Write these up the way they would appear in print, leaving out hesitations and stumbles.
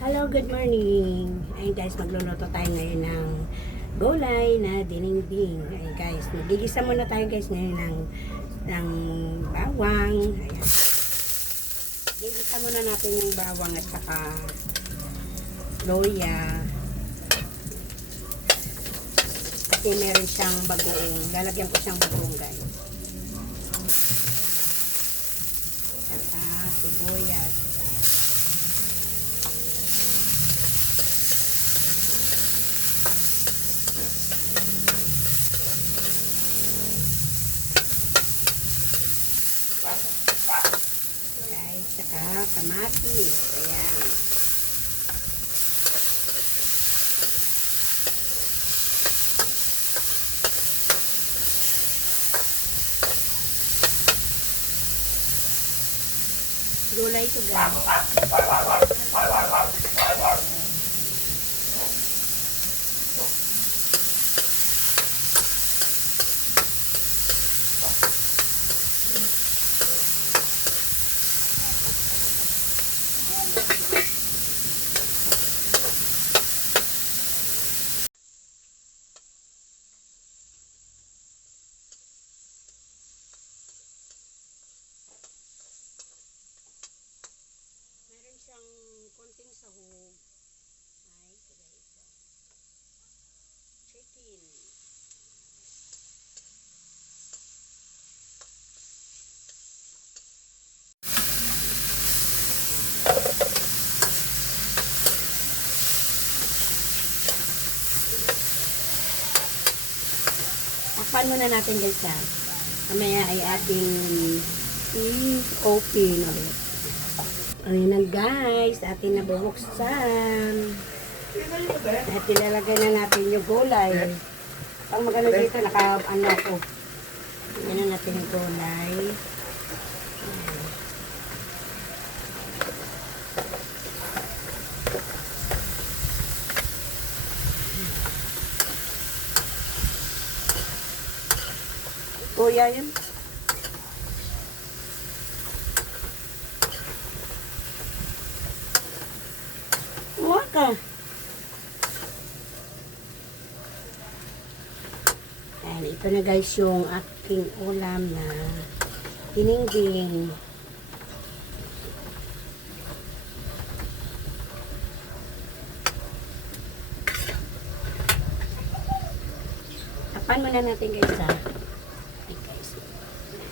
Hello, good morning. Ayun guys, magluluto tayo ngayon ng gulay na dinengdeng. Ayun guys, magigisa muna tayo guys ngayon ng bawang. Ayan. Gigisa muna natin yung bawang at saka loya. Kasi meron siyang bagoong. Lalagyan ko siyang bagoong guys. Saka sibuyas. Saka kamatis. Ayan. Gulay ito guys. Meron siyang konting sahog. Ay, guys. Chicken. Takpan muna natin guys ha. Mamaya ay ating i-open ulit. Ayun na guys, ating nabubuksan. At ilalagay na natin yung gulay. Ang magano dito, naka-ano ko. Yan na natin yung gulay. Kuya yun. Waka. Ayan, ito na guys yung aking ulam na dinengdeng. Tapan muna natin guys ha. Ayan guys.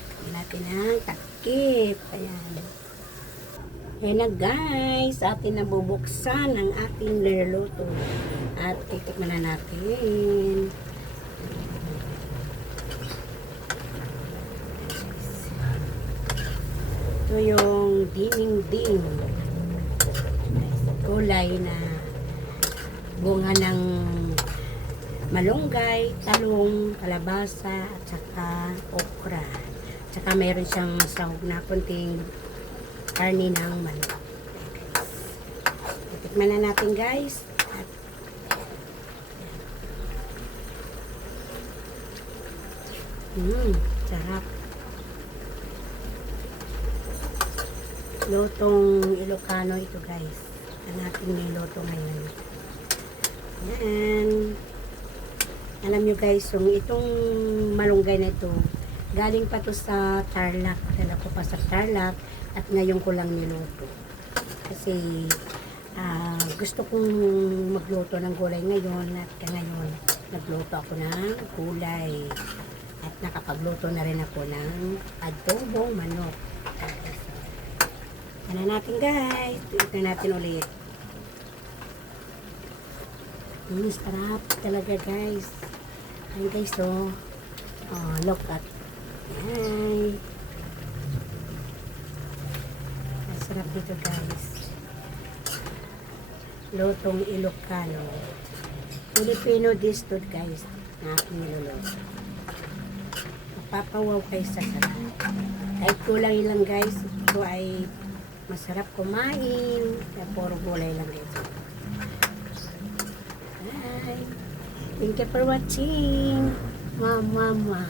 Tapan natin ang takip. Ayan. Ayan na guys, atin nabubuksan ang ating niluluto. At titikman na natin. Ito yung dinengdeng. Gulay na bunga ng malunggay, talong, kalabasa, at saka okra. At saka mayroon siyang sahog na kunting karne ng manok. Tikman na natin guys. Sarap. Lutong Ilocano ito guys. Ang ating niluto ngayon. Yan. Alam nyo guys, yung itong malunggay na ito, galing pa to sa Tarlac. Dala ko pa sa Tarlac. At ngayon ko lang niluto. Kasi gusto kong magluto ng gulay ngayon. At ngayon nagluto ako ng gulay. At nakapagluto na rin ako ng adobong manok. Yan na natin guys. Ito natin ulit. Sarap talaga guys. Ayan guys oh. Look at. Ayan. Sarap dito guys. Lutong Ilocano. Filipino dish to guys. Na aking niluluto. Mapapawaw kayo sa sarap. Kahit kulang ilang guys. Ito ay masarap kumain. Kaya puro gulay lang guys. Bye. Thank you for watching. Mama.